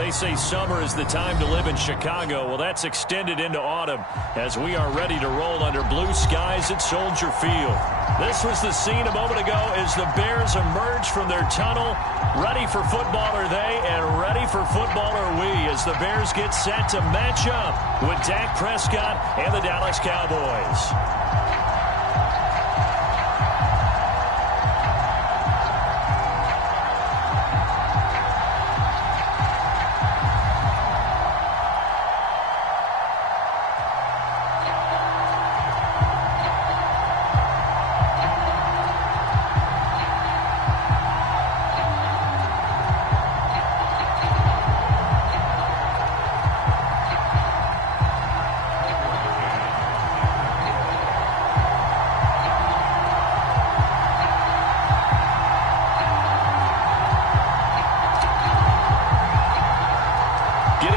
they say summer is the time to live in Chicago. Well, that's extended into autumn as we are ready to roll under blue skies at Soldier Field. This was the scene a moment ago as the Bears emerge from their tunnel. Ready for football are they, and ready for football are we as the Bears get set to match up with Dak Prescott and the Dallas Cowboys.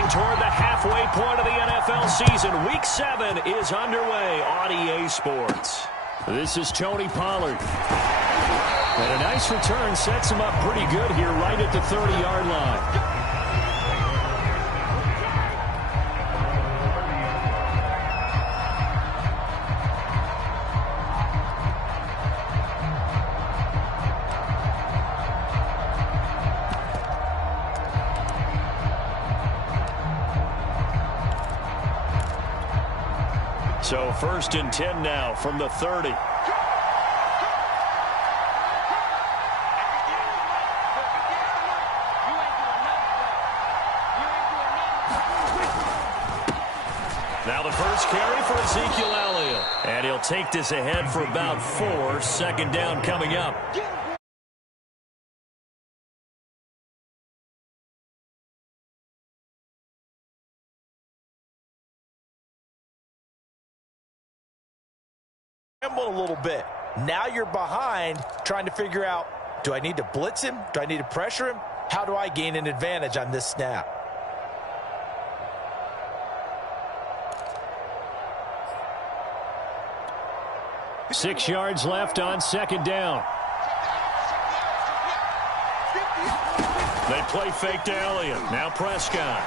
Toward the halfway point of the NFL season. Week 7 is underway on EA Sports. This is Tony Pollard. And a nice return sets him up pretty good here right at the 30-yard line. So 1st and 10 now from the 30. Now the first carry for Ezekiel Elliott. And he'll take this ahead for about 4. 2nd down coming up. A little bit. Now you're behind, trying to figure out, do I need to blitz him? Do I need to pressure him? How do I gain an advantage on this snap? Six yards left on 2nd down. They play fake to Elliott. Now Prescott.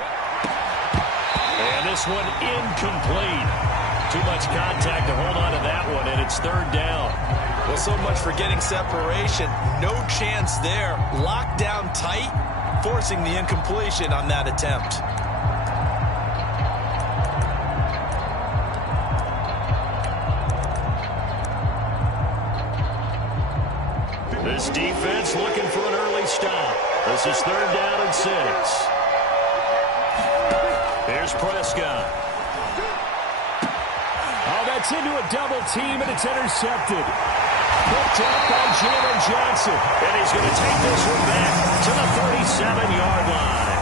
And this one incomplete. Too much contact to hold on to that one, and it's 3rd down. Well, so much for getting separation. No chance there. Locked down tight, forcing the incompletion on that attempt. This defense looking for an early stop. This is 3rd down and 6. Here's Prescott. It's into a double team, and it's intercepted. Picked up by Jalen Johnson. And he's going to take this one back to the 37-yard line.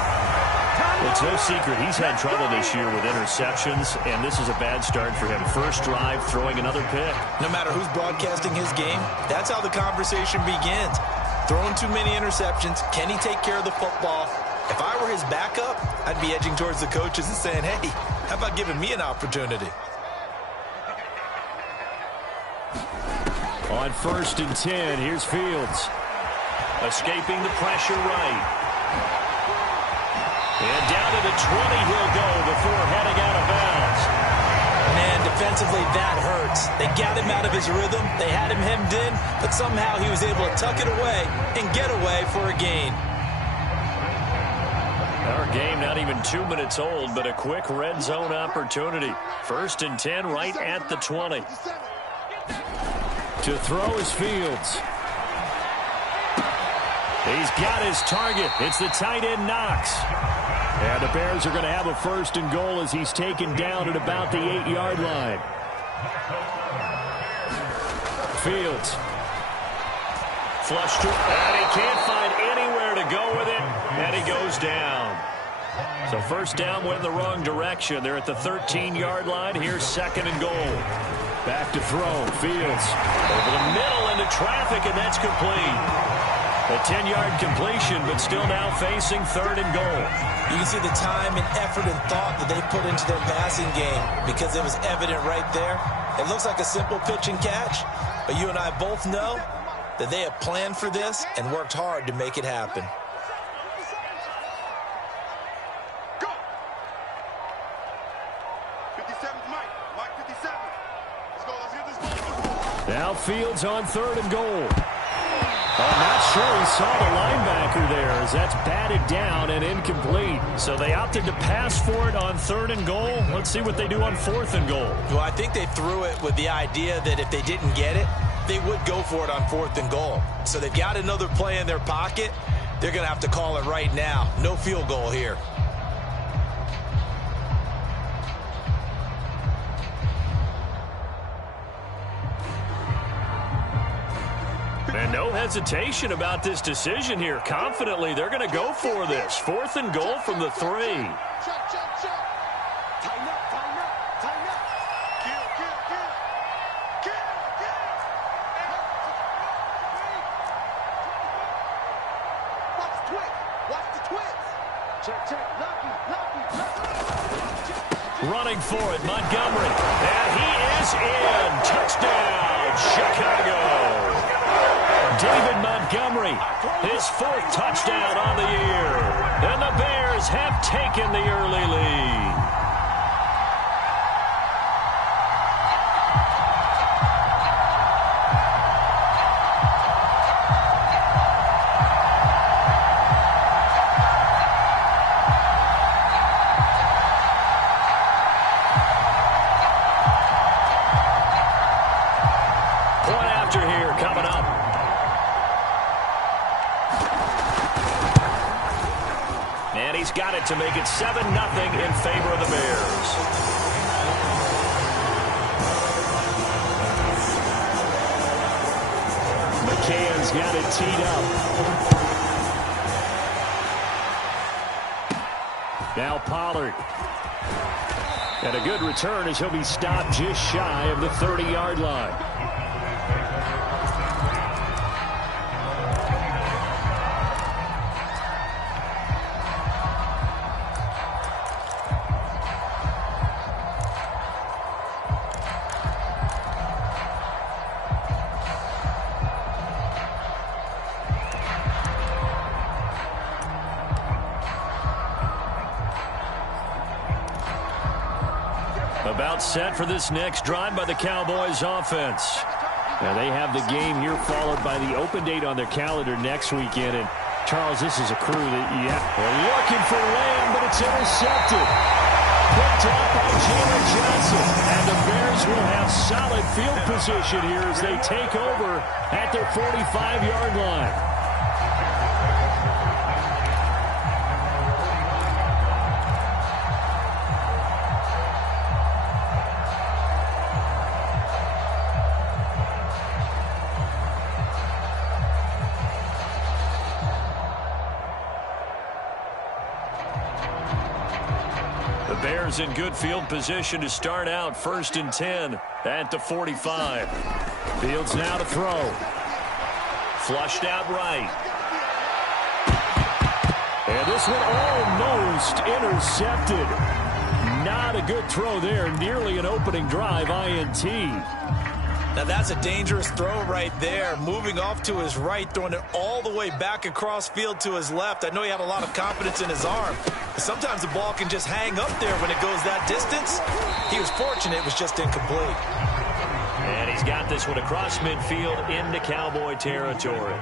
Well, it's no secret he's had trouble this year with interceptions, and this is a bad start for him. First drive, throwing another pick. No matter who's broadcasting his game, that's how the conversation begins. Throwing too many interceptions. Can he take care of the football? If I were his backup, I'd be edging towards the coaches and saying, hey, how about giving me an opportunity? On 1st and 10, here's Fields. Escaping the pressure right. And down to the 20 he'll go before heading out of bounds. Man, defensively, that hurts. They got him out of his rhythm. They had him hemmed in, but somehow he was able to tuck it away and get away for a gain. Our game not even 2 minutes old, but a quick red zone opportunity. 1st and 10 right at the 20. To throw is Fields. He's got his target. It's the tight end Knox. And the Bears are going to have a 1st and goal as he's taken down at about the 8-yard line. Fields. Flushed to, and he can't find anywhere to go with it, and he goes down. So 1st down went in the wrong direction. They're at the 13-yard line. Here's 2nd and goal. Back to throw. Fields over the middle into traffic, and that's complete. A 10-yard completion, but still now facing 3rd and goal. You can see the time and effort and thought that they put into their passing game because it was evident right there. It looks like a simple pitch and catch, but you and I both know that they have planned for this and worked hard to make it happen. Now Fields on 3rd and goal. I'm not sure he saw the linebacker there as that's batted down and incomplete. So they opted to pass for it on 3rd and goal. Let's see what they do on 4th and goal. Well, I think they threw it with the idea that if they didn't get it, they would go for it on 4th and goal. So they've got another play in their pocket. They're going to have to call it right now. No field goal here. And no hesitation about this decision here. Confidently, they're going to go for this. 4th and goal from the 3. Tighten up, tighten up, tighten up. Kill. Watch the twist. Watch the twist. Check. Lucky. Running for it, Montgomery. And he is in. Touchdown, Chicago. David Montgomery, his 4th touchdown on the year. And the Bears have taken the early lead. Point after here coming up. And he's got it to make it 7-0 in favor of the Bears. McCann's got it teed up. Now Pollard. And a good return as he'll be stopped just shy of the 30-yard line. About set for this next drive by the Cowboys offense. Now they have the game here followed by the open date on their calendar next weekend. And Charles, this is a crew that, we're looking for Lamb, but it's intercepted. Picked up by Jalen Johnson. And the Bears will have solid field position here as they take over at their 45-yard line. Bears in good field position to start out 1st and 10 at the 45. Fields now to throw. Flushed out right. And this one almost intercepted. Not a good throw there. Nearly an opening drive INT. Now that's a dangerous throw right there. Moving off to his right, throwing it all the way back across field to his left. I know he had a lot of confidence in his arm. Sometimes the ball can just hang up there when it goes that distance. He was fortunate it was just incomplete. And he's got this one across midfield into Cowboy territory.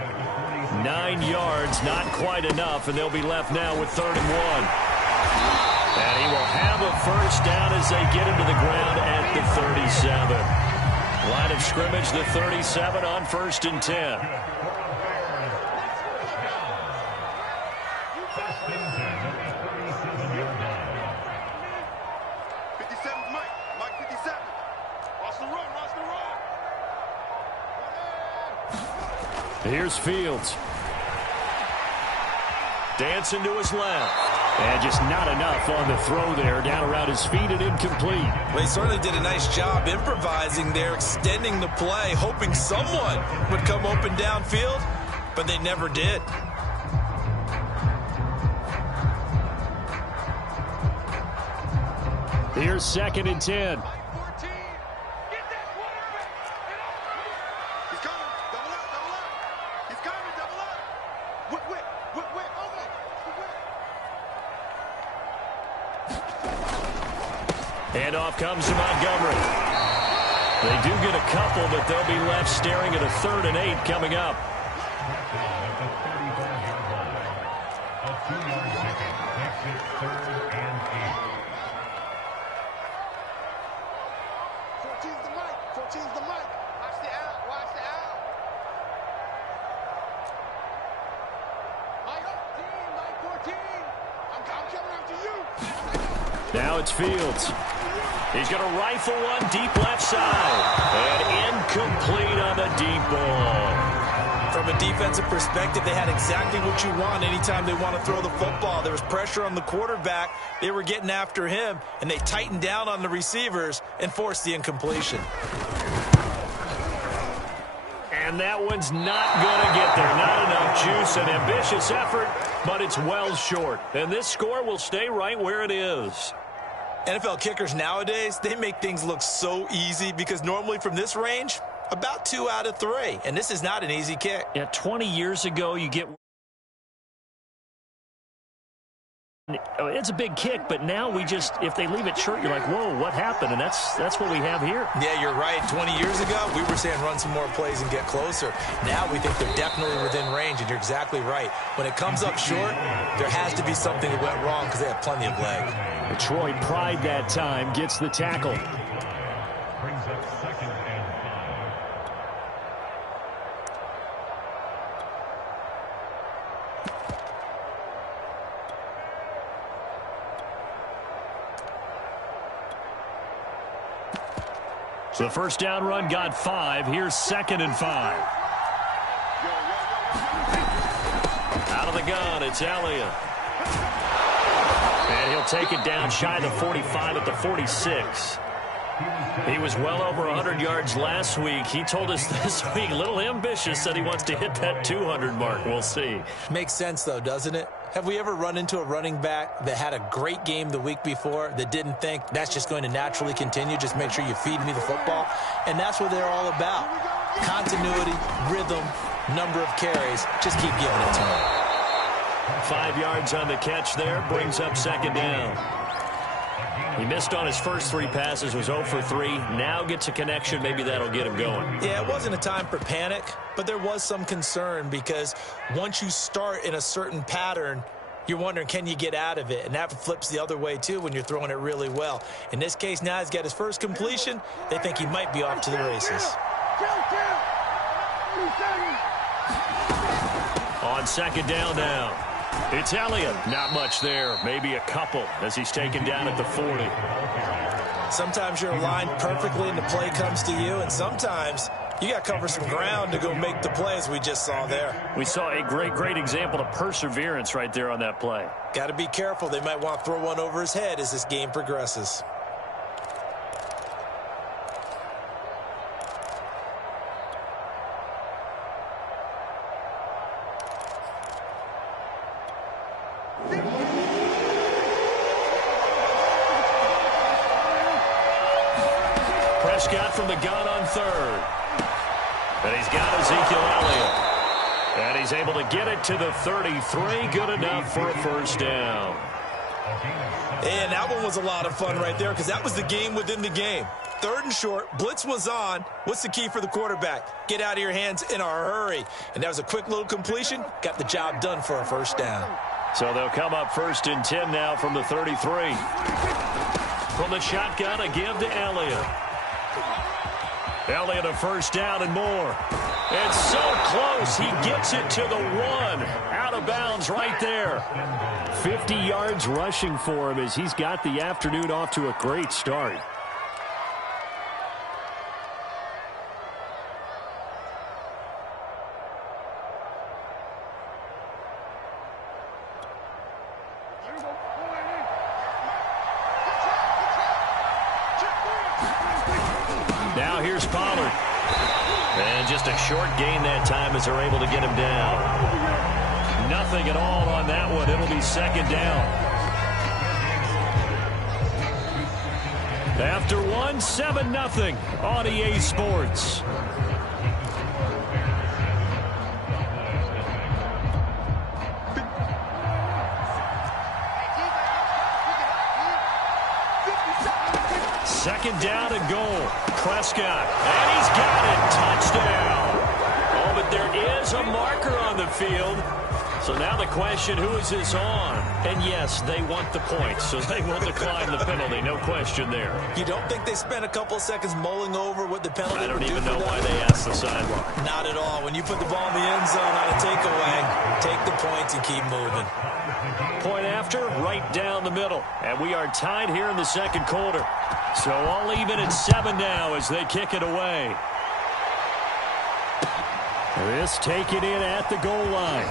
9 yards, not quite enough, and they'll be left now with 3rd and 1. And he will have a first down as they get into the ground at the 37. Line of scrimmage, the 37 on 1st and 10. Here's Fields. Dancing to his left. And just not enough on the throw there. Down around his feet and incomplete. Well, he certainly did a nice job improvising there, extending the play, hoping someone would come open downfield, but they never did. Here's 2nd and 10. And off comes to Montgomery. They do get a couple, but they'll be left staring at a 3rd and 8 coming up. Now it's Fields. He's going to rifle one deep left side. And incomplete on the deep ball. From a defensive perspective, they had exactly what you want anytime they want to throw the football. There was pressure on the quarterback. They were getting after him, and they tightened down on the receivers and forced the incompletion. And that one's not going to get there. Not enough juice. An ambitious effort, but it's well short. And this score will stay right where it is. NFL kickers nowadays, they make things look so easy because normally from this range, about 2 out of 3. And this is not an easy kick. Yeah, 20 years ago, you get... It's a big kick, but now we just, if they leave it short, you're like, whoa, what happened? And that's what we have here. Yeah, you're right. 20 years ago, we were saying run some more plays and get closer. Now we think they're definitely within range, and you're exactly right. When it comes up short, there has to be something that went wrong because they have plenty of leg. Detroit Pride that time gets the tackle. Brings up 2nd and 5. So the first down run got 5. Here's 2nd and 5. Out of the gun, it's Elliott. And he'll take it down shy of the 45 at the 46. He was well over 100 yards last week. He told us this week, a little ambitious, said he wants to hit that 200 mark. We'll see. Makes sense, though, doesn't it? Have we ever run into a running back that had a great game the week before that didn't think that's just going to naturally continue? Just make sure you feed me the football. And that's what they're all about. Continuity, rhythm, number of carries. Just keep giving it to them. 5 yards on the catch there. Brings up 2nd down. He missed on his first 3 passes, was 0 for 3. Now gets a connection. Maybe that'll get him going. Yeah, it wasn't a time for panic, but there was some concern because once you start in a certain pattern, you're wondering, can you get out of it? And that flips the other way, too, when you're throwing it really well. In this case, now he's got his first completion. They think he might be off to the races. On 2nd down now. It's Elliott. Not much there. Maybe a couple as he's taken down at the 40. Sometimes you're aligned perfectly and the play comes to you, and sometimes you got to cover some ground to go make the plays we just saw there. We saw a great example of perseverance right there on that play. Got to be careful. They might want to throw one over his head as this game progresses. Prescott from the gun on 3rd. And he's got Ezekiel Elliott. And he's able to get it to the 33. Good enough for a first down. And that one was a lot of fun right there because that was the game within the game. 3rd and short, blitz was on. What's the key for the quarterback? Get out of your hands in a hurry. And that was a quick little completion. Got the job done for a first down. So they'll come up 1st and 10 now from the 33. From the shotgun, a give to Elliott. Elliott a first down and more. It's so close. He gets it to the 1. Out of bounds right there. 50 yards rushing for him as he's got the afternoon off to a great start. Now here's Pollard. And just a short gain that time as they're able to get him down. Nothing at all on that one. It'll be 2nd down. After 1, 7-0 on EA Sports. Second down and goal. Prescott. And he's got it. Touchdown. Oh, but there is a marker on the field. So now the question, who is this on? And yes, they want the points, so they will decline the penalty. No question there. You don't think they spent a couple of seconds mulling over what the penalty would do? I don't even know why they asked the sideline. Not at all. When you put the ball in the end zone on a takeaway, take the points and keep moving. Point after, right down the middle. And we are tied here in the second quarter. So all even at 7 now as they kick it away. This taken in at the goal line.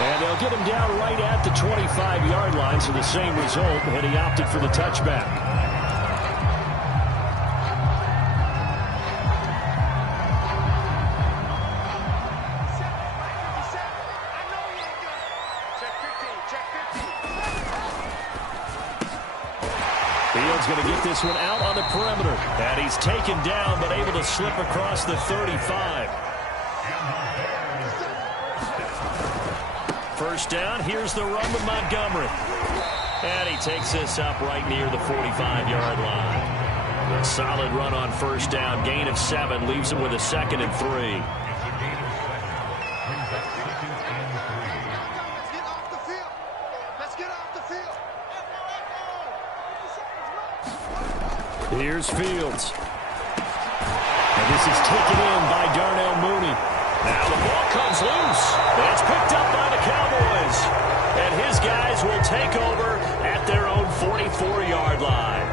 And they'll get him down right at the 25-yard line, so the same result, and he opted for the touchback. Fields going to get this one out on the perimeter. And he's taken down, but able to slip across the 35. First down, here's the run with Montgomery. And he takes this up right near the 45-yard line. A solid run on first down, gain of 7, leaves him with a 2nd and 3. Here's Fields. And this is taken in by Darnell Mooney. Now the ball comes loose. It's picked up by the Cowboys. And his guys will take over at their own 44-yard line.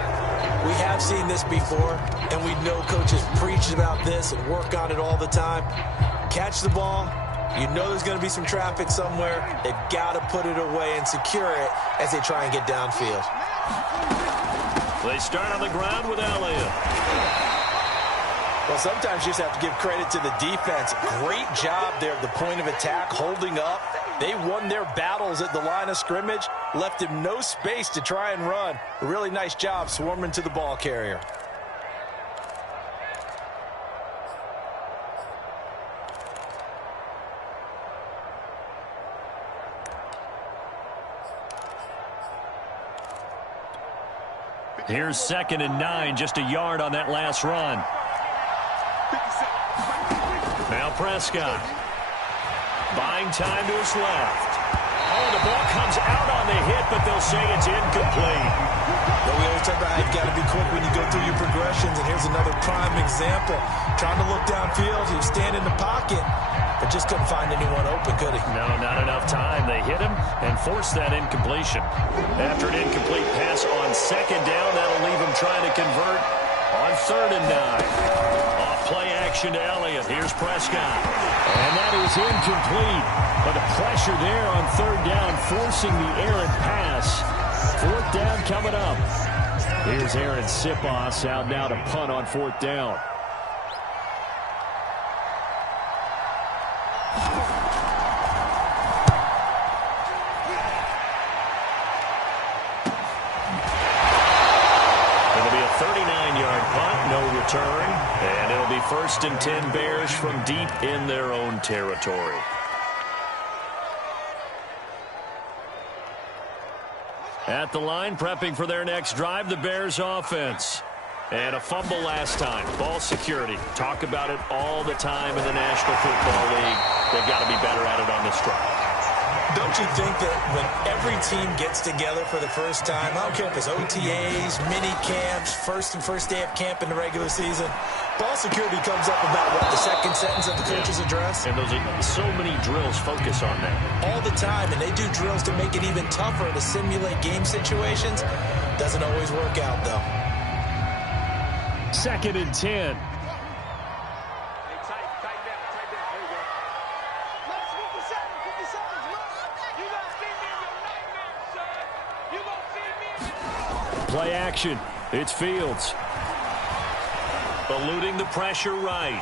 We have seen this before, and we know coaches preach about this and work on it all the time. Catch the ball. You know there's going to be some traffic somewhere. They've got to put it away and secure it as they try and get downfield. They start on the ground with Elliott. Well, sometimes you just have to give credit to the defense. Great job there at the point of attack, holding up. They won their battles at the line of scrimmage, left him no space to try and run. A really nice job swarming to the ball carrier. Here's 2nd and 9, just a yard on that last run. Now Prescott. Buying time to his left. Oh, the ball comes out on the hit, but they'll say it's incomplete. Well, we always talk about how you've got to be quick when you go through your progressions, and here's another prime example. Trying to look downfield, he was standing in the pocket, but just couldn't find anyone open, could he? No, not enough time. They hit him and forced that incompletion. After an incomplete pass on 2nd down, that'll leave him trying to convert on 3rd and 9. Off play action to Elliott. Here's Prescott. And that is incomplete. But the pressure there on 3rd down, forcing the errant pass. 4th down coming up. Here's Aaron Sipos out now to punt on 4th down. It'll be a 39-yard punt, no return. And it'll be 1st and 10 Bears from deep in their own territory. At the line, prepping for their next drive, the Bears offense. And a fumble last time. Ball security. Talk about it all the time in the National Football League. They've got to be better at it on this drive. Don't you think that when every team gets together for the first time, I don't care if it's OTAs, mini camps, first day of camp in the regular season, ball security comes up about, what, the 2nd sentence of the coach's address? And those are so many drills focus on that. All the time, and they do drills to make it even tougher to simulate game situations. Doesn't always work out, though. 2nd and 10. Play action. It's Fields. Eluding the pressure right.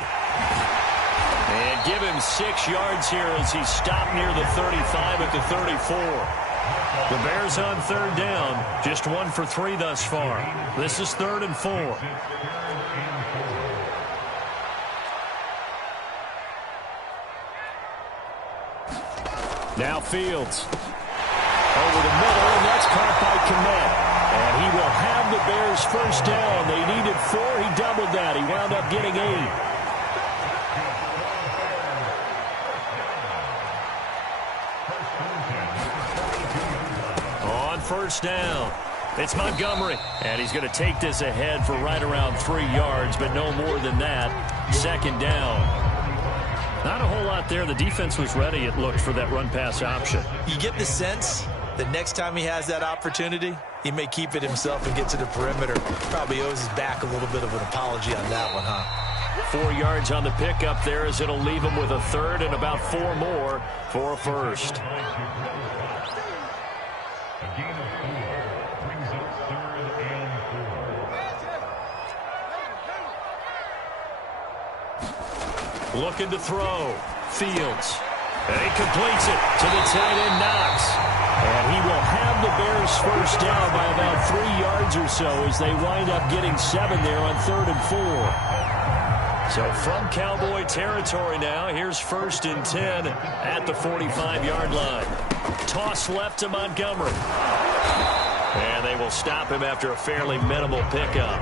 And give him 6 yards here as he stopped near the 35 at the 34. The Bears on 3rd down. Just 1 for 3 thus far. This is 3rd and 4. Now Fields. Over the middle, and that's caught by Kmet. And he will have the Bears Bears first down. They needed 4. He doubled that. He wound up getting 8. On first down, it's Montgomery. And he's going to take this ahead for right around 3 yards, but no more than that. Second down. Not a whole lot there. The defense was ready, it looked, for that run-pass option. You get the sense that next time he has that opportunity, he may keep it himself and get to the perimeter. Probably owes his back a little bit of an apology on that one, huh? 4 yards on the pickup there, as it'll leave him with a third and about 4 more for a first. Looking to throw. Fields. And he completes it to the tight end, Knox. And he will have the Bears first down by about 3 yards or so as they wind up getting 7 there on 3rd and 4. So from Cowboy territory now, here's 1st and 10 at the 45-yard line. Toss left to Montgomery. And they will stop him after a fairly minimal pickup.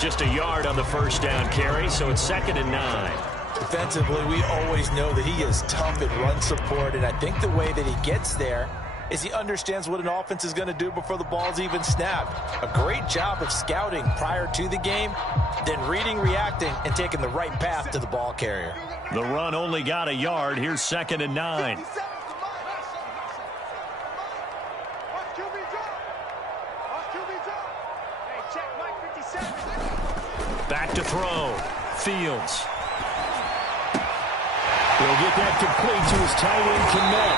Just a yard on the first down carry, so it's 2nd and 9. Defensively, we always know that he is tough at run support, and I think the way that he gets there is he understands what an offense is going to do before the ball's even snapped. A great job of scouting prior to the game, then reading, reacting, and taking the right path to the ball carrier. The run only got a yard. Here's 2nd and 9. Back to throw. Fields. He'll get that complete to his tight end, Kmet.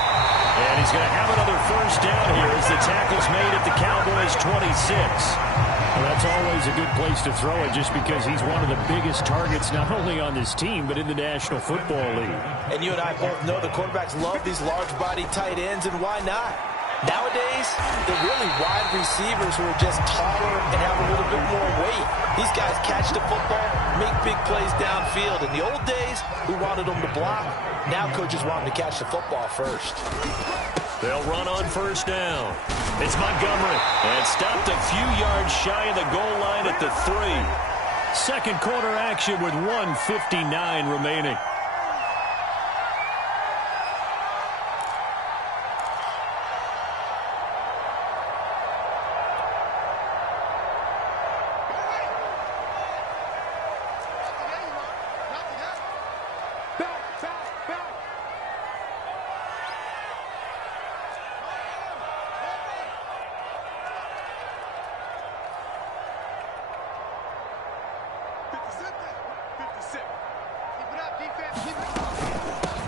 And he's going to have another first down here as the tackle's made at the Cowboys' 26. Well, that's always a good place to throw it just because he's one of the biggest targets not only on this team but in the National Football League. And you and I both know the quarterbacks love these large-body tight ends, and why not? Nowadays, they're really wide receivers who are just taller and have a little bit more weight. These guys catch the football, make big plays downfield. In the old days, we wanted them to block. Now coaches want them to catch the football first. They'll run on first down. It's Montgomery. And stopped a few yards shy of the goal line at the 3. Second quarter action with 1:59 remaining.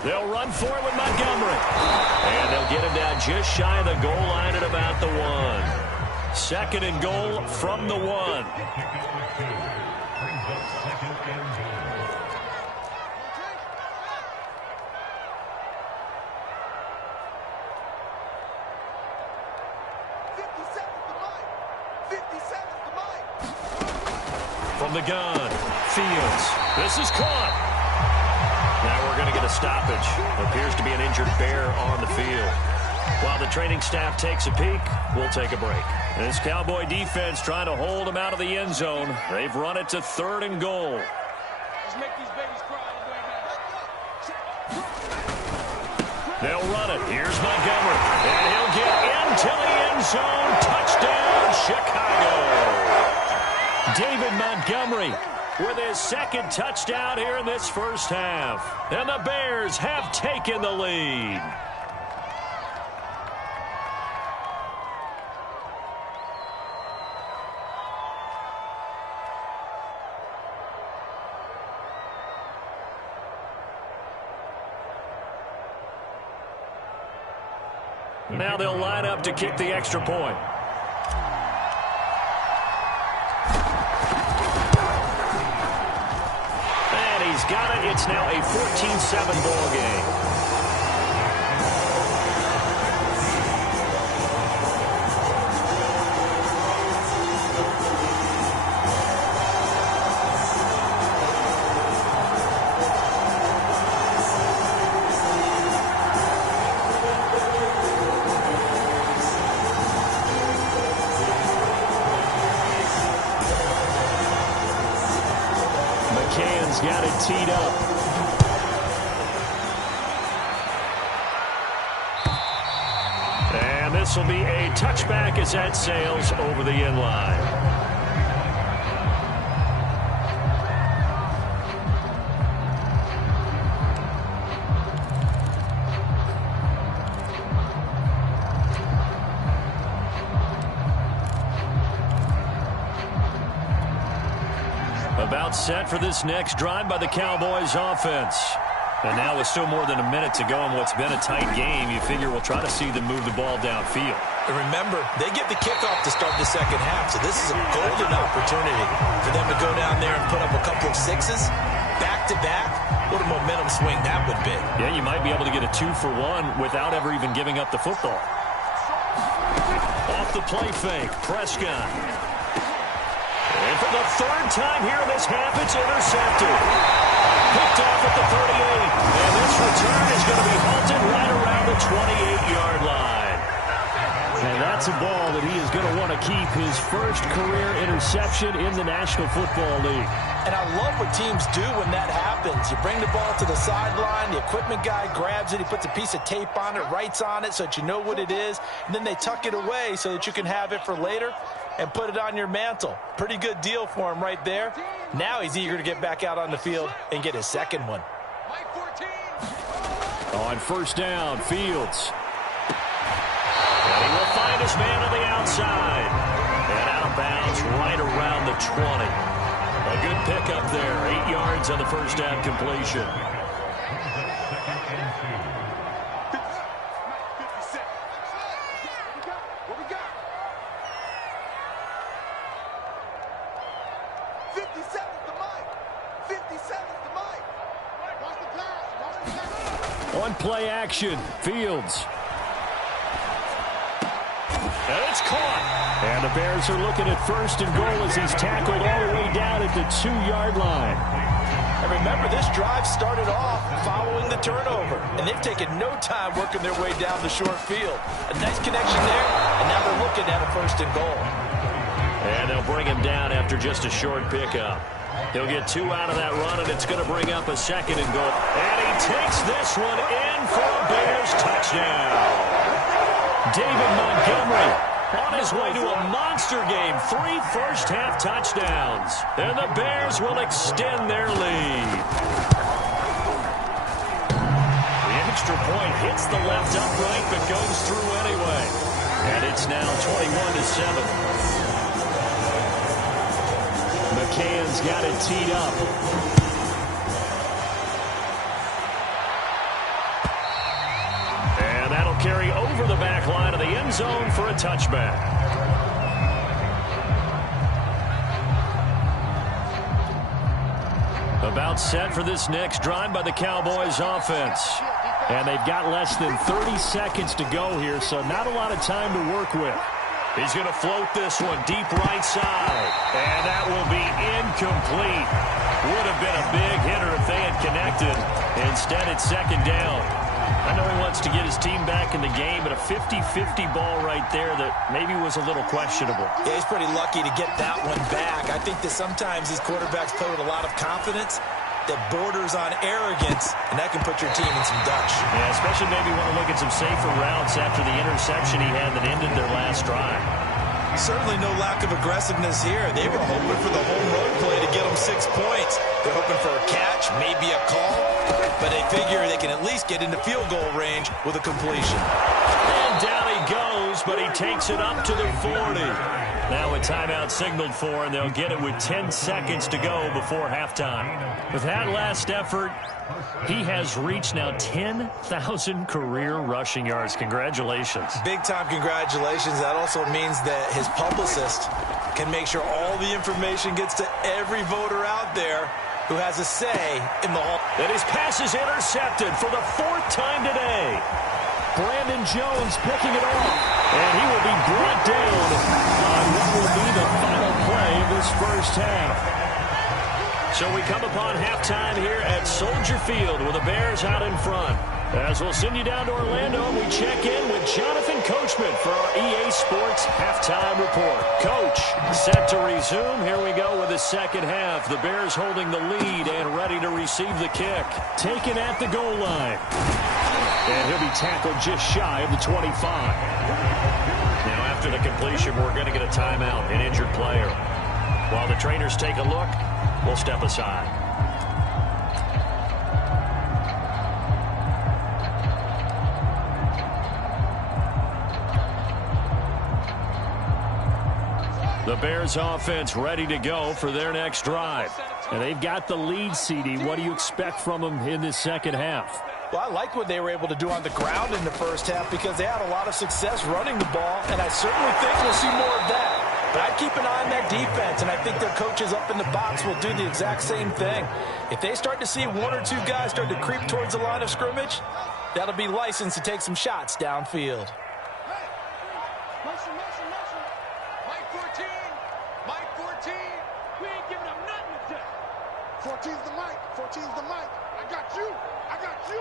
They'll run for it with Montgomery. And they'll get him down just shy of the goal line at about the 1. 2nd and goal from the 1. From the gun, Fields. This is caught. Now we're going to get a stoppage. Appears to be an injured Bear on the field. While the training staff takes a peek, we'll take a break. This Cowboy defense trying to hold them out of the end zone. They've run it to 3rd and goal. Just make these babies cry all the way back. They'll run it. Here's Montgomery. And he'll get into the end zone. Touchdown, Chicago. David Montgomery with his 2nd touchdown here in this first half. And the Bears have taken the lead. Now they'll line up to kick the extra point. He's got it. It's now a 14-7 ball game. McCann's got it teed up. And this will be a touchback as that sails over the end line. About set for this next drive by the Cowboys offense. And now with still more than a minute to go in what's been a tight game, you figure we'll try to see them move the ball downfield. And remember, they get the kickoff to start the second half, so this is a golden opportunity for them to go down there and put up a couple of sixes back-to-back. What a momentum swing that would be. Yeah, you might be able to get a 2-for-1 without ever even giving up the football. Off the play fake, Prescott. And for the third time here in this half, it's intercepted. Picked off at the 38. And this return is going to be halted right around the 28-yard line. And that's a ball that he is going to want to keep, his first career interception in the National Football League. And I love what teams do when that happens. You bring the ball to the sideline, the equipment guy grabs it, he puts a piece of tape on it, writes on it so that you know what it is, and then they tuck it away so that you can have it for later and put it on your mantle. Pretty good deal for him right there. Now he's eager to get back out on the field and get his second one. On first down, Fields. And he will find his man on the outside. And out of bounds right around the 20. A good pickup there. 8 yards on the first down completion. On play action, Fields. And it's caught. And the Bears are looking at first and goal as he's tackled all the way down at the 2-yard line. And remember, this drive started off following the turnover. And they've taken no time working their way down the short field. A nice connection there, and now they're looking at a first and goal. And they'll bring him down after just a short pickup. He'll get 2 out of that run, and it's going to bring up a second and goal. And he takes this one in for a Bears touchdown. David Montgomery on his way to a monster game. 3 first-half touchdowns. And the Bears will extend their lead. The extra point hits the left upright, but goes through anyway. And it's now 21-7. McCann's got it teed up. And that'll carry over the back line of the end zone for a touchback. About set for this next drive by the Cowboys offense. And they've got less than 30 seconds to go here, so not a lot of time to work with. He's going to float this one deep right side. And that will be incomplete. Would have been a big hitter if they had connected. Instead, it's second down. I know he wants to get his team back in the game, but a 50-50 ball right there that maybe was a little questionable. Yeah, he's pretty lucky to get that one back. I think that sometimes these quarterbacks play with a lot of confidence that borders on arrogance, and that can put your team in some Dutch. Yeah, especially maybe want to look at some safer routes after the interception he had that ended their last drive. Certainly no lack of aggressiveness here. They were hoping for the home run play to get them 6 points. They're hoping for a catch, maybe a call, but they figure they can at least get into field goal range with a completion. And down he goes, but he takes it up to the 40. Now a timeout signaled for, and they'll get it with 10 seconds to go before halftime. With that last effort, he has reached now 10,000 career rushing yards. Congratulations. Big-time congratulations. That also means that his publicist can make sure all the information gets to every voter out there who has a say in the hall. And his pass is intercepted for the 4th time today. Brandon Jones picking it off. And he will be brought down on what will be the final play of this first half. So we come upon halftime here at Soldier Field with the Bears out in front. As we'll send you down to Orlando, and we check in with Jonathan Coachman for our EA Sports Halftime Report. Coach, set to resume. Here we go with the second half. The Bears holding the lead and ready to receive the kick. Taken at the goal line. And he'll be tackled just shy of the 25. Now, after the completion, we're going to get a timeout, an injured player. While the trainers take a look, we'll step aside. The Bears offense ready to go for their next drive. And they've got the lead, CD. What do you expect from them in this second half? Well, I like what they were able to do on the ground in the first half because they had a lot of success running the ball, and I certainly think we'll see more of that. But I'd keep an eye on that defense, and I think their coaches up in the box will do the exact same thing. If they start to see one or two guys start to creep towards the line of scrimmage, that'll be licensed to take some shots downfield. Mike 14. We ain't giving up nothing today. 14's the mic. 14's the mic. I got you. I got you.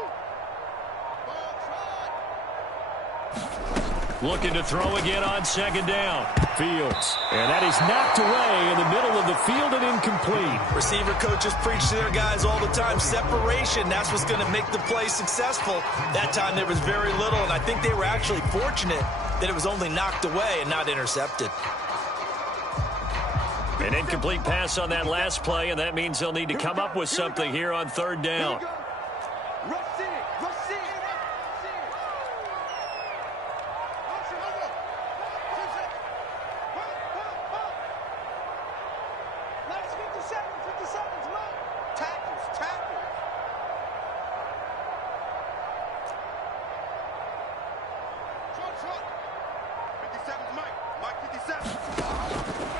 Looking to throw again on second down. Fields. And that is knocked away in the middle of the field and incomplete. Receiver coaches preach to their guys all the time. Separation, that's what's going to make the play successful. That time there was very little, and I think they were actually fortunate that it was only knocked away and not intercepted. An incomplete pass on that last play, and that means they'll need to come up with something here on third down.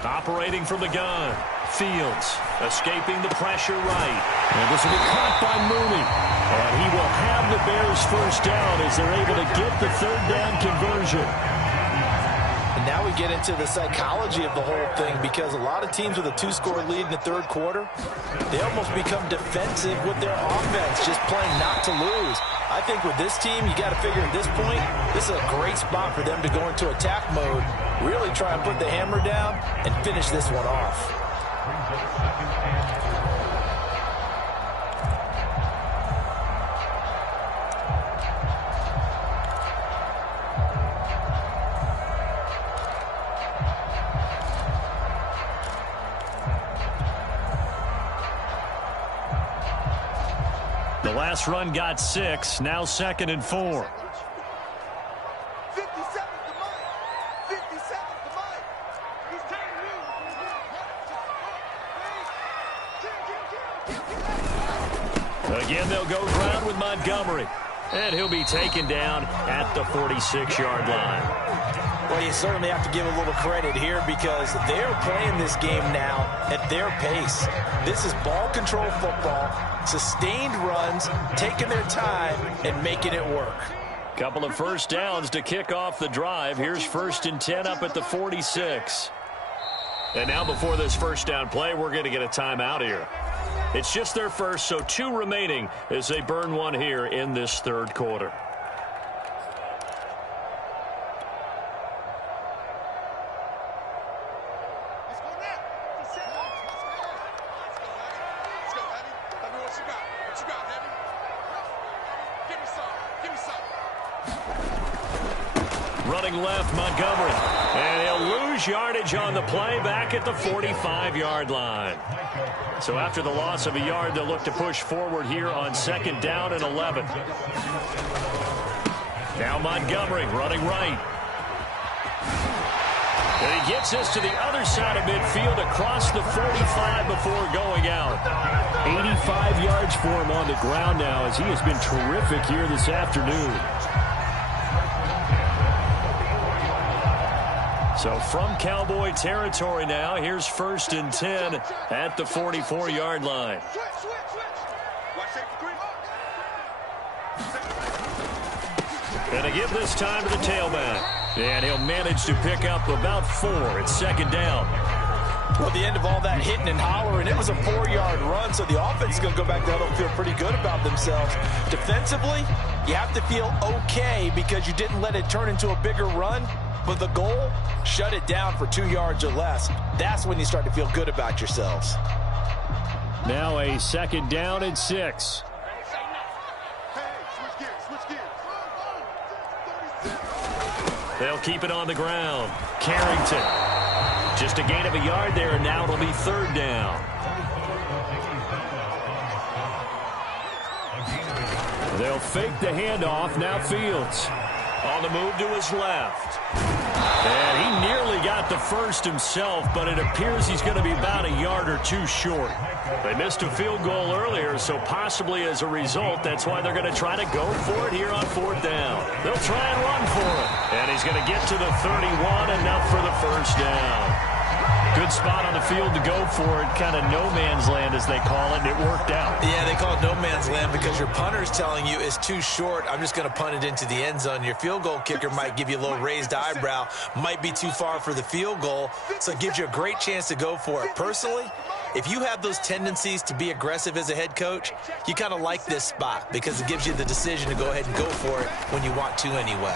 Operating from the gun. Fields escaping the pressure right. And this will be caught by Mooney. And he will have the Bears first down as they're able to get the third down conversion. And now we get into the psychology of the whole thing because a lot of teams with a two-score lead in the third quarter, they almost become defensive with their offense, just playing not to lose. I think with this team, you got to figure at this point, this is a great spot for them to go into attack mode, really try and put the hammer down and finish this one off. The last run got 6, now 2nd and 4. 57's the mic. 57's the mic. He's telling you. Again, they'll go ground with Montgomery. And he'll be taken down at the 46-yard line. Well, you certainly have to give a little credit here because they're playing this game now at their pace. This is ball control football, sustained runs, taking their time, and making it work. Couple of first downs to kick off the drive. Here's 1st and 10 up at the 46. And now before this first down play, we're going to get a timeout here. It's just their first, so 2 remaining as they burn one here in this third quarter. Running left, Montgomery. And he'll lose yardage on the play back at the 45-yard line. So after the loss of a yard, they'll look to push forward here on 2nd down and 11. Now Montgomery running right. And he gets this to the other side of midfield across the 45 before going out. 85 yards for him on the ground now as he has been terrific here this afternoon. So from Cowboy territory now, here's 1st and 10 at the 44-yard line. And to give this time to the tailback. And he'll manage to pick up about 4 at 2nd down. Well, the end of all that hitting and hollering, it was a 4-yard run, so the offense is going to go back there and feel pretty good about themselves. Defensively, you have to feel okay because you didn't let it turn into a bigger run, but the goal, shut it down for 2 yards or less. That's when you start to feel good about yourselves. Now a 2nd down and 6. They'll keep it on the ground. Carrington. Just a gain of a yard there, and now it'll be 3rd down. They'll fake the handoff. Now Fields on the move to his left. And he nearly got the first himself, but it appears he's going to be about a yard or 2 short. They missed a field goal earlier, so possibly as a result, that's why they're going to try to go for it here on 4th down. They'll try and run for it. And he's going to get to the 31, enough for the 1st down. Good spot on the field to go for it, kind of no man's land as they call it, and it worked out. Yeah, they call it no man's land because your punter's telling you it's too short. I'm just going to punt it into the end zone. Your field goal kicker might give you a little raised eyebrow, might be too far for the field goal, so it gives you a great chance to go for it. Personally, if you have those tendencies to be aggressive as a head coach, you kind of like this spot because it gives you the decision to go ahead and go for it when you want to anyway.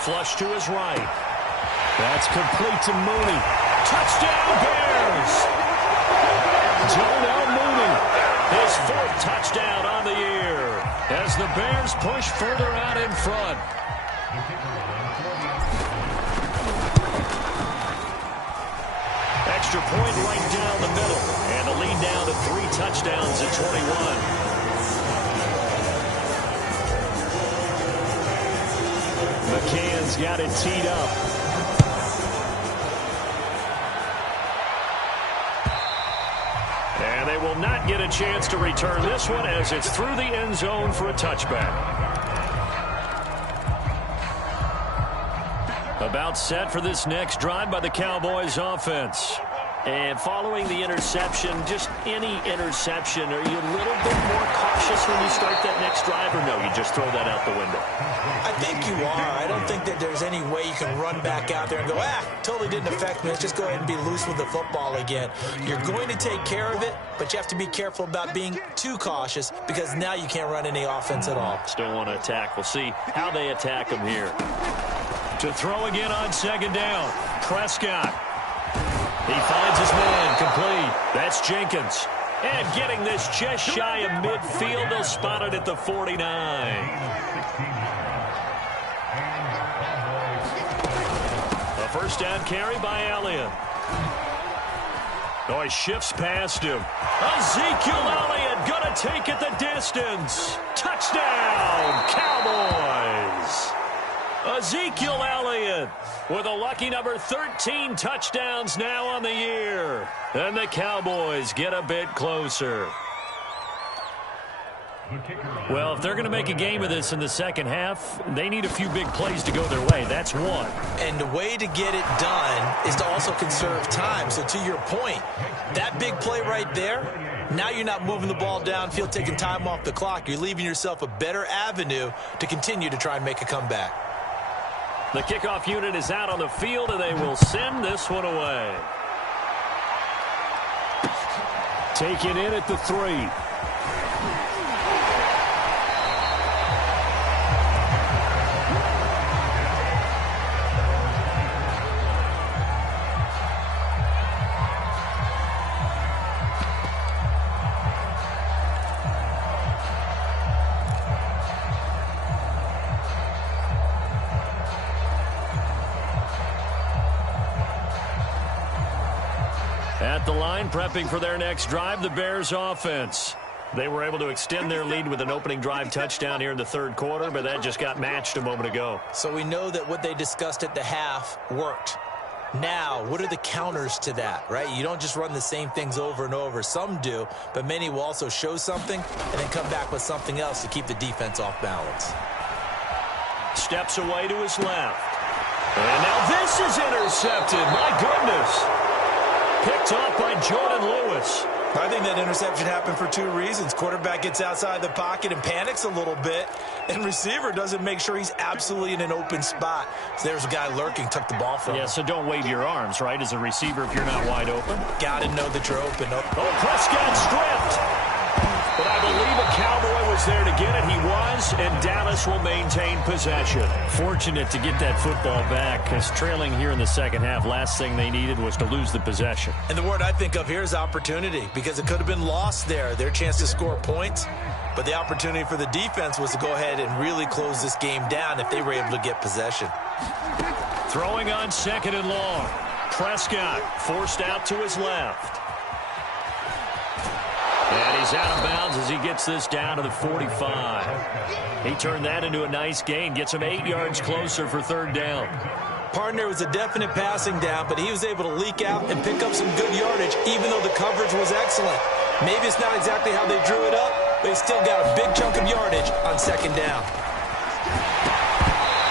Flush to his right. That's complete to Mooney. Touchdown, Bears! Jonell Mooney, his 4th touchdown on the year as the Bears push further out in front. Extra point right down the middle, and the lead down to 3 touchdowns at 21. McCann's got it teed up. And they will not get a chance to return this one as it's through the end zone for a touchback. About set for this next drive by the Cowboys offense. And following the interception, just any interception, are you a little bit more cautious when you start that next drive, or no, you just throw that out the window? I think you are. I don't think that there's any way you can run back out there and go, totally didn't affect me. Let's just go ahead and be loose with the football again. You're going to take care of it, but you have to be careful about being too cautious because now you can't run any offense at all. Still want to attack. We'll see how they attack them here. To throw again on 2nd down, Prescott. He finds his man complete. That's Jenkins. And getting this just shy of midfield, they'll spot it at the 49. A 1st down carry by Elliott. Oh, he shifts past him. Ezekiel Elliott gonna take it the distance. Touchdown, Cowboys. Ezekiel Elliott with a lucky number 13 touchdowns now on the year. And the Cowboys get a bit closer. Well, if they're going to make a game of this in the 2nd half, they need a few big plays to go their way. That's one. And the way to get it done is to also conserve time. So to your point, that big play right there, now you're not moving the ball downfield, taking time off the clock. You're leaving yourself a better avenue to continue to try and make a comeback. The kickoff unit is out on the field, and they will send this one away. Taken in at the 3. At the line, prepping for their next drive, the Bears offense. They were able to extend their lead with an opening drive touchdown here in the 3rd quarter, but that just got matched a moment ago. So we know that what they discussed at the half worked. Now, what are the counters to that, right? You don't just run the same things over and over. Some do, but many will also show something and then come back with something else to keep the defense off balance. Steps away to his left. And now this is intercepted. My goodness. Picked off by Jordan Lewis. I think that interception happened for two reasons. Quarterback gets outside the pocket and panics a little bit, and receiver doesn't make sure he's absolutely in an open spot. So there's a guy lurking, took the ball from him. Yeah, so don't wave your arms, right, as a receiver if you're not wide open. Got to know that you're open. Oh, Prescott stripped. But I believe a Cowboy was there to get it. He was, and Dallas will maintain possession. Fortunate to get that football back, because trailing here in the second half, last thing they needed was to lose the possession. And the word I think of here is opportunity, because it could have been lost there, their chance to score points. But the opportunity for the defense was to go ahead and really close this game down if they were able to get possession. Throwing on 2nd and long. Prescott forced out to his left. And he's out of bounds as he gets this down to the 45. He turned that into a nice gain, gets him 8 yards closer for 3rd down. Partner was a definite passing down, but he was able to leak out and pick up some good yardage, even though the coverage was excellent. Maybe it's not exactly how they drew it up, but he still got a big chunk of yardage on 2nd down.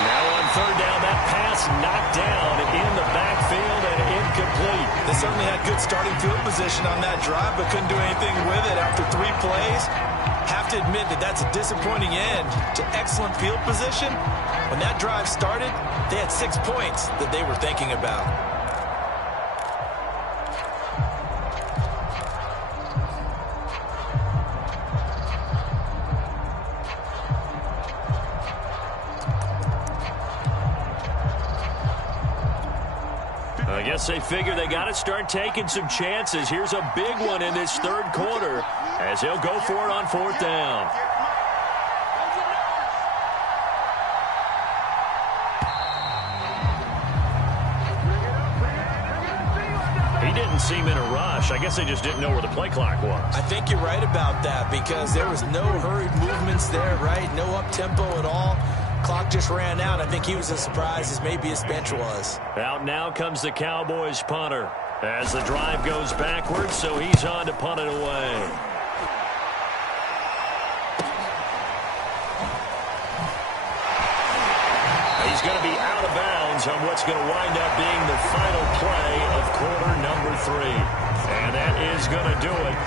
Now on 3rd down, that pass knocked down in the backfield and incomplete. They certainly had good starting field position on that drive, but couldn't do anything with it after 3 plays. Have to admit that that's a disappointing end to excellent field position. When that drive started, they had 6 points that they were thinking about. I guess they figure they got to start taking some chances. Here's a big one in this 3rd quarter as he'll go for it on 4th down. He didn't seem in a rush. I guess they just didn't know where the play clock was. I think you're right about that, because there was no hurried movements there, right? No up-tempo at all. Clock just ran out. I think he was as surprised as maybe his bench was. Out now comes the Cowboys punter as the drive goes backwards, so he's on to punt it away. He's going to be out of bounds on what's going to wind up being the final play of quarter number 3. And that is going to do it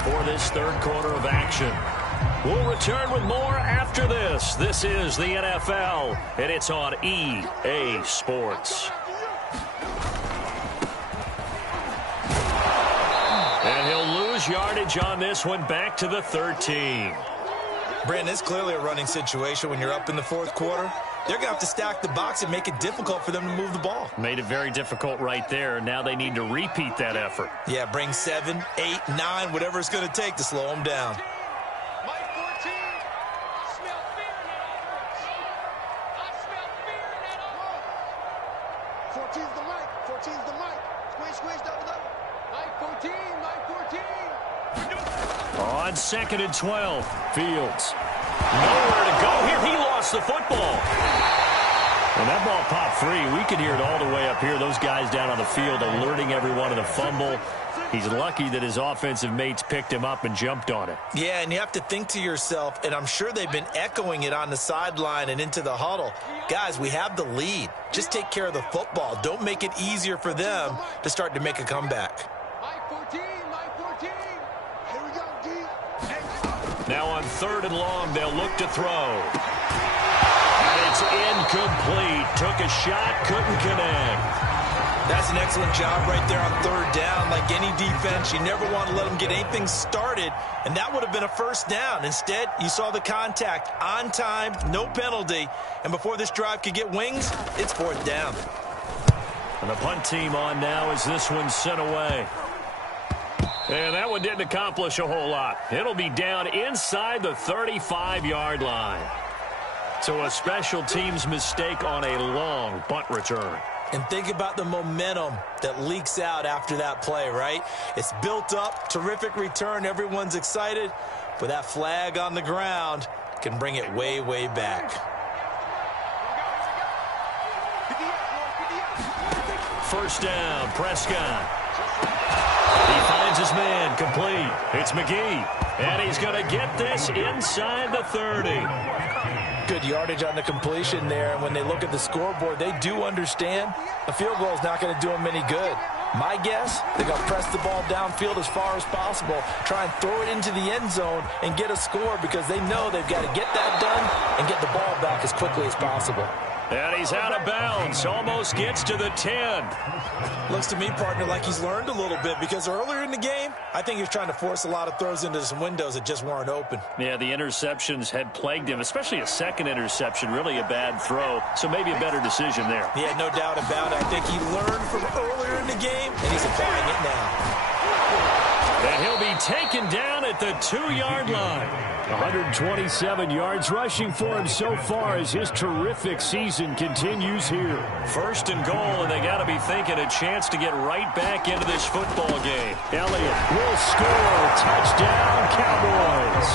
for this 3rd quarter of action. We'll return with more after this. This is the NFL, and it's on EA Sports. And he'll lose yardage on this one, back to the 13. Brandon, it's clearly a running situation when you're up in the 4th quarter. They're going to have to stack the box and make it difficult for them to move the ball. Made it very difficult right there. Now they need to repeat that effort. Yeah, bring 7, 8, 9, whatever it's going to take to slow them down. 14's the mic. 14's the mic. Squish, double. Mike 14, Mike 14. On 2nd and 12, Fields. Nowhere to go here. He lost the football. When that ball popped free, we could hear it all the way up here. Those guys down on the field alerting everyone of the fumble. He's lucky that his offensive mates picked him up and jumped on it. Yeah, and you have to think to yourself, and I'm sure they've been echoing it on the sideline and into the huddle. Guys, we have the lead. Just take care of the football. Don't make it easier for them to start to make a comeback. Mike 14. Here we go, D. Now on 3rd and long, they'll look to throw. And it's incomplete. Took a shot, couldn't connect. That's an excellent job right there on 3rd down. Like any defense, you never want to let them get anything started, and that would have been a 1st down. Instead, you saw the contact on time, no penalty, and before this drive could get wings, it's 4th down. And the punt team on now as this one's sent away. And that one didn't accomplish a whole lot. It'll be down inside the 35-yard line. So a special teams mistake on a long punt return. And think about the momentum that leaks out after that play, right? It's built up, terrific return, everyone's excited, but that flag on the ground can bring it way, way back. First down, Prescott. He finds his man, complete. It's McGee, and he's going to get this inside the 30. Good yardage on the completion there, and when they look at the scoreboard, they do understand the field goal is not going to do them any good. My guess, they're going to press the ball downfield as far as possible, try and throw it into the end zone and get a score because they know they've got to get that done and get the ball back as quickly as possible. And he's out of bounds. Almost gets to the 10. Looks to me, partner, like he's learned a little bit because earlier in the game, I think he was trying to force a lot of throws into some windows that just weren't open. Yeah, the interceptions had plagued him, especially a second interception, really a bad throw. So maybe a better decision there. Yeah, no doubt about it. I think he learned from earlier in the game, and he's applying it now. And he'll be taken down at the 2-yard line. 127 yards rushing for him so far as his terrific season continues here. First and goal, and they got to be thinking a chance to get right back into this football game. Elliott will score. Touchdown, Cowboys.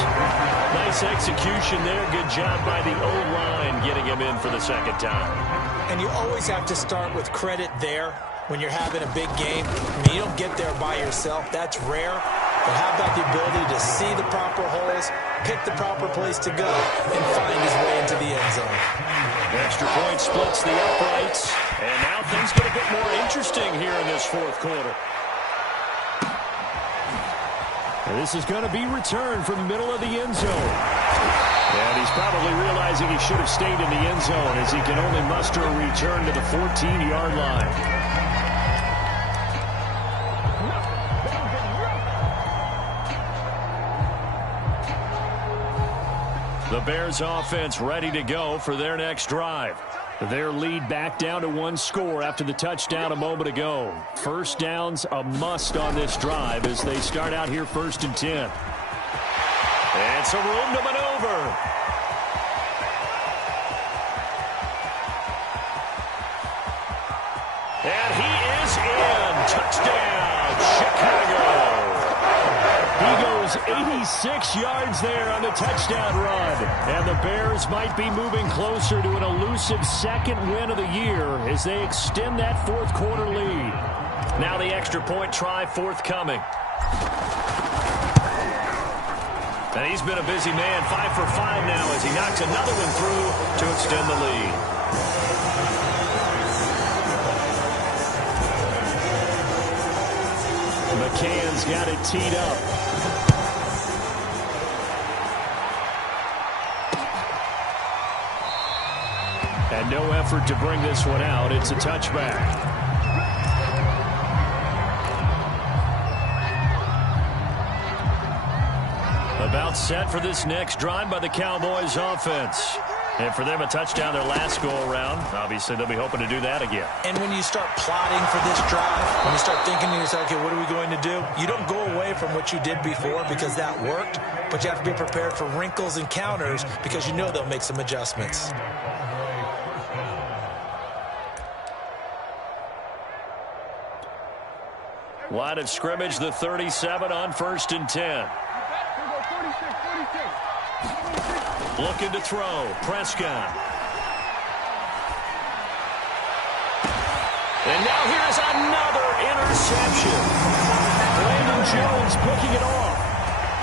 Nice execution there. Good job by the O-line getting him in for the second time. And you always have to start with credit there when you're having a big game. I mean, you don't get there by yourself. That's rare. But how about the ability to see the proper holes, pick the proper place to go, and find his way into the end zone? Extra point splits the uprights. And now things get a bit more interesting here in this fourth quarter. And this is going to be returned from the middle of the end zone. And he's probably realizing he should have stayed in the end zone as he can only muster a return to the 14-yard line. The Bears offense ready to go for their next drive. Their lead back down to 1 score after the touchdown a moment ago. First down's a must on this drive as they start out here 1st and 10. And some room to maneuver. And he is in. Touchdown, Chicago. He goes 86 yards there on the touchdown run. And the Bears might be moving closer to an elusive second win of the year as they extend that fourth quarter lead. Now the extra point try forthcoming. And he's been a busy man, 5 for 5 now as he knocks another one through to extend the lead. McCann's got it teed up. And no effort to bring this one out. It's a touchback. About set for this next drive by the Cowboys offense. And for them, a touchdown their last go-around. Obviously, they'll be hoping to do that again. And when you start plotting for this drive, when you start thinking to yourself, okay, what are we going to do? You don't go away from what you did before because that worked, but you have to be prepared for wrinkles and counters because you know they'll make some adjustments. Line of scrimmage, the 37 on 1st and 10. Looking to throw. Prescott. And now here's another interception. Brandon Jones picking it off.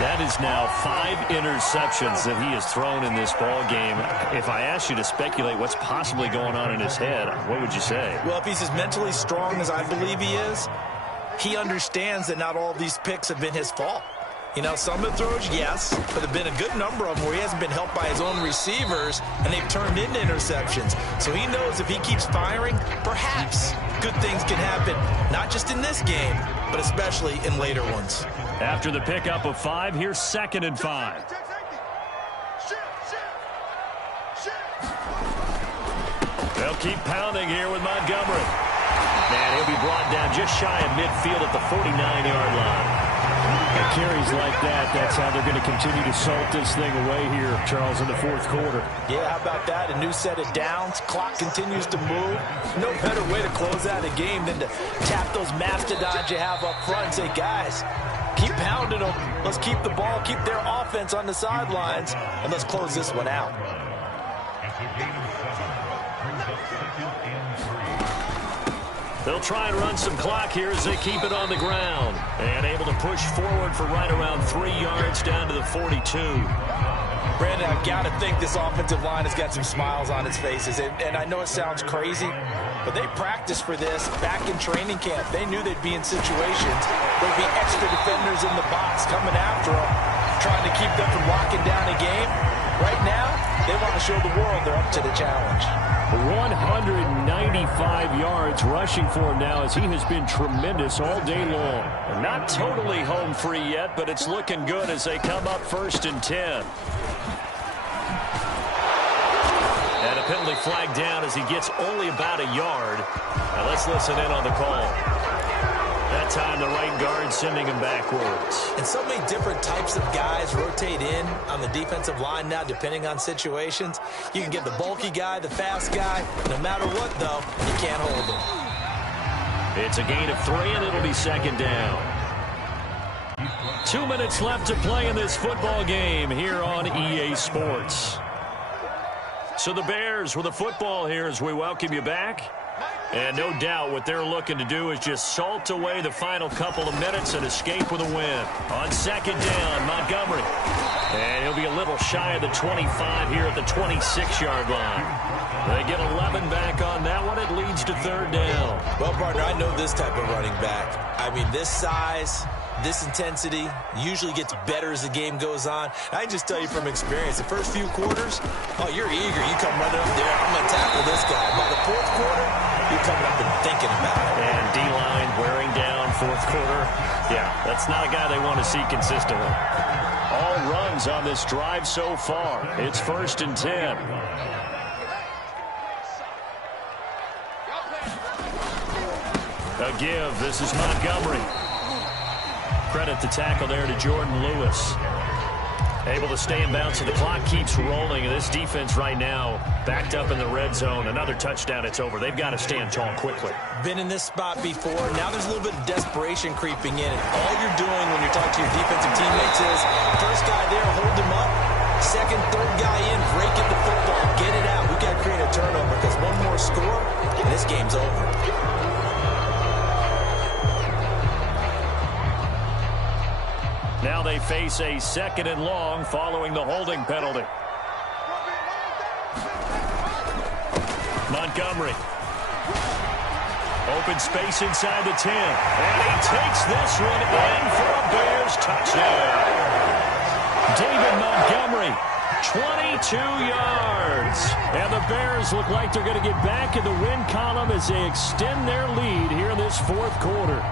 That is now 5 interceptions that he has thrown in this ball game. If I asked you to speculate what's possibly going on in his head, what would you say? Well, if he's as mentally strong as I believe he is, he understands that not all of these picks have been his fault. You know, some of the throws, yes, but there have been a good number of them where he hasn't been helped by his own receivers, and they've turned into interceptions. So he knows if he keeps firing, perhaps good things can happen, not just in this game, but especially in later ones. After the pickup of 5, here's 2nd and 5. They'll keep pounding here with Montgomery. Man, he'll be brought down just shy of midfield at the 49-yard line. And carries like that, that's how they're going to continue to salt this thing away here, Charles, in the fourth quarter. Yeah, how about that? A new set of downs. Clock continues to move. No better way to close out a game than to tap those mastodons you have up front and say, guys, keep pounding them. Let's keep the ball, keep their offense on the sidelines, and let's close this one out. They'll try and run some clock here as they keep it on the ground. And able to push forward for right around 3 yards down to the 42. Brandon, I've got to think this offensive line has got some smiles on its faces. And I know it sounds crazy, but they practiced for this back in training camp. They knew they'd be in situations where there'd be extra defenders in the box coming after them, trying to keep them from locking down a game. Right now, they want to show the world they're up to the challenge. 195 yards rushing for him now as he has been tremendous all day long. Not totally home free yet, but it's looking good as they come up 1st and 10. And a penalty flag down as he gets only about a yard. Now let's listen in on the call. That time the right guard sending him backwards. And so many different types of guys rotate in on the defensive line now depending on situations. You can get the bulky guy, the fast guy. No matter what, though, you can't hold him. It's a gain of 3, and it'll be 2nd down. 2 minutes left to play in this football game here on EA Sports. So the Bears with the football here as we welcome you back. And no doubt what they're looking to do is just salt away the final couple of minutes and escape with a win. On 2nd down, Montgomery. And he'll be a little shy of the 25 here at the 26-yard line. They get 11 back on that one. It leads to 3rd down. Well, partner, I know this type of running back. I mean, this size, this intensity usually gets better as the game goes on. I can just tell you from experience, the first few quarters, oh, you're eager. You come running up there, I'm going to tackle this guy. By the 4th quarter, you're coming up and thinking about it. And D-line wearing down 4th quarter. Yeah, that's not a guy they want to see consistently. All runs on this drive so far. It's 1st and 10. A give. This is Montgomery. Credit the tackle there to Jordan Lewis. Able to stay in bounds, so the clock keeps rolling. And this defense right now backed up in the red zone. Another touchdown, it's over. They've got to stand tall quickly. Been in this spot before. Now there's a little bit of desperation creeping in. And all you're doing when you're talking to your defensive teammates is, first guy there, hold him up. Second, third guy in, break it the football. Get it out. We've got to create a turnover because one more score, and this game's over. Now they face a 2nd and long following the holding penalty. Montgomery. Open space inside the 10. And he takes this one in for a Bears touchdown. David Montgomery, 22 yards. And the Bears look like they're going to get back in the win column as they extend their lead here in this 4th quarter.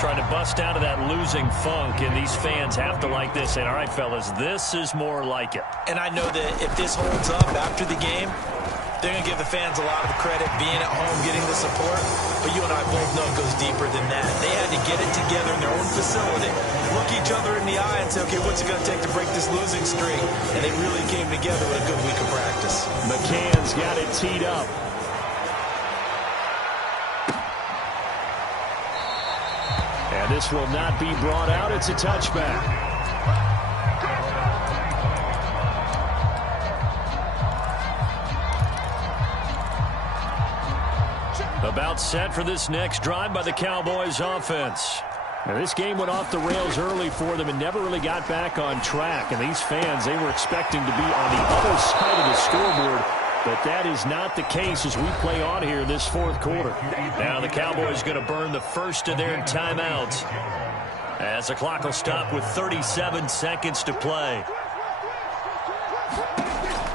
Trying to bust out of that losing funk, and these fans have to like this. And all right, fellas, this is more like it. And I know that if this holds up after the game, they're going to give the fans a lot of credit being at home, getting the support. But you and I both know it goes deeper than that. They had to get it together in their own facility, look each other in the eye and say, okay, what's it going to take to break this losing streak? And they really came together with a good week of practice. McCann's got it teed up. And this will not be brought out. It's a touchback. About set for this next drive by the Cowboys offense. Now, this game went off the rails early for them and never really got back on track. And these fans, they were expecting to be on the other side of the scoreboard. But that is not the case as we play on here this 4th quarter. Now the Cowboys going to burn the first of their timeouts as the clock will stop with 37 seconds to play.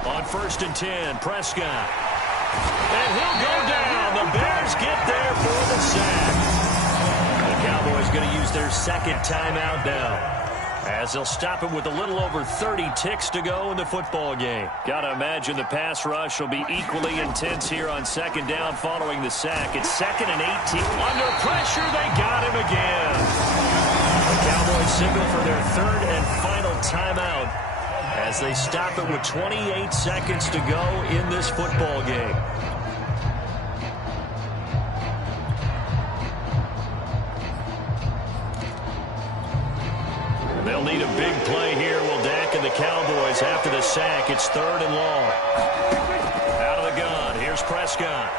On 1st and 10, Prescott. And he'll go down. The Bears get there for the sack. The Cowboys going to use their 2nd timeout now, as they'll stop it with a little over 30 ticks to go in the football game. Got to imagine the pass rush will be equally intense here on 2nd down following the sack. It's 2nd and 18. Under pressure, they got him again. The Cowboys signal for their 3rd and final timeout as they stop it with 28 seconds to go in this football game. They'll need a big play here. Will Dak and the Cowboys after the sack. It's 3rd and long. Out of the gun. Here's Prescott.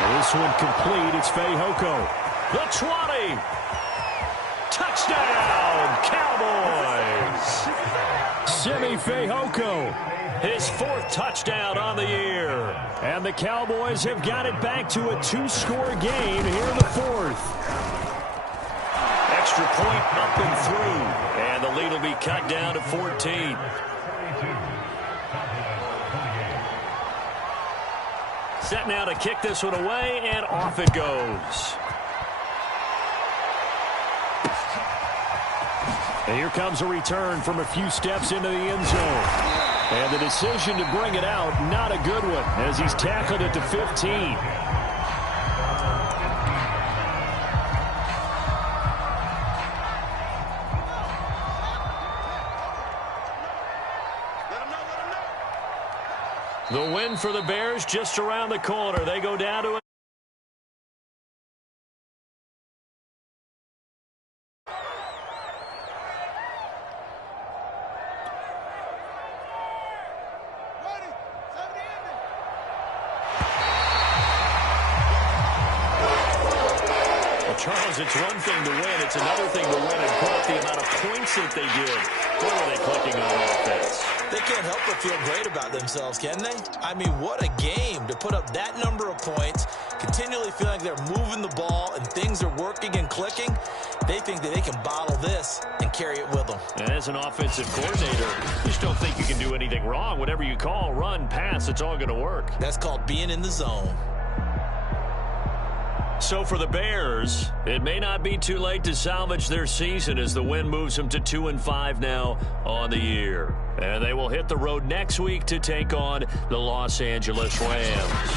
And this one complete. It's Fehoko. The 20. Touchdown, Cowboys. Simi Fehoko, his 4th touchdown on the year. And the Cowboys have got it back to a 2-score game here in the 4th. Extra point up and through. And the lead will be cut down to 14. Set now to kick this one away, and off it goes. And here comes a return from a few steps into the end zone. And the decision to bring it out, not a good one, as he's tackled it to 15. The win for the Bears just around the corner. They go down to it. Charles, it's one thing to win. It's another thing to win and put up the amount of points that they did. What are they clicking on offense? They can't help but feel great about themselves, can they? I mean, what a game to put up that number of points, continually feeling like they're moving the ball and things are working and clicking. They think that they can bottle this and carry it with them. And as an offensive coordinator, you just don't think you can do anything wrong. Whatever you call, run, pass, it's all going to work. That's called being in the zone. So for the Bears, it may not be too late to salvage their season as the win moves them to 2-5 now on the year. And they will hit the road next week to take on the Los Angeles Rams.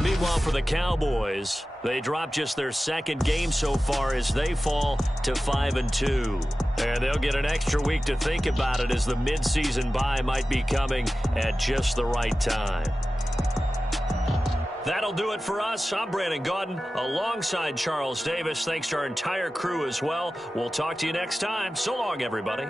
Meanwhile, for the Cowboys, they dropped just their 2nd game so far as they fall to 5-2. And they'll get an extra week to think about it as the midseason bye might be coming at just the right time. That'll do it for us. I'm Brandon Gaudin alongside Charles Davis. Thanks to our entire crew as well. We'll talk to you next time. So long, everybody.